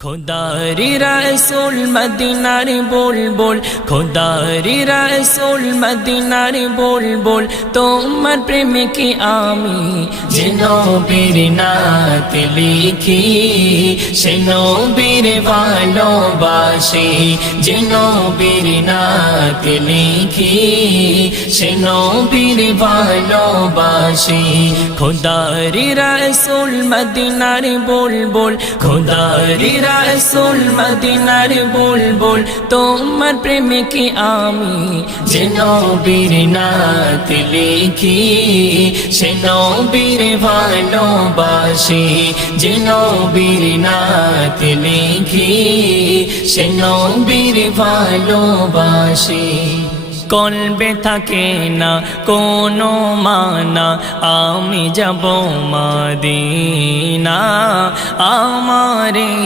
खुदारी रसूल मदीनार बोल बोल, खुदारी रसूल मदीनार बोल बोल, তোমার প্রেমে কি আমি যে নবীর নাত লিখি, সে নবীর ভালোবাসি, যে নবীর নাত লিখি, সে নবীর ভালোবাসি। খুদারি রसूल মদিনার बोल बोल, खुदारी रसूल मदीनार बोल बोल, তোমার প্রেমে কি আমি যে নবীর নাত লিখি, সে নবীর ভালোবাসি, যে নবীর নাত লিখি, সে নবীর ভালোবাসি। কলবে থাকে না কোনো মানা, আমি যাব মদিনা, আমারে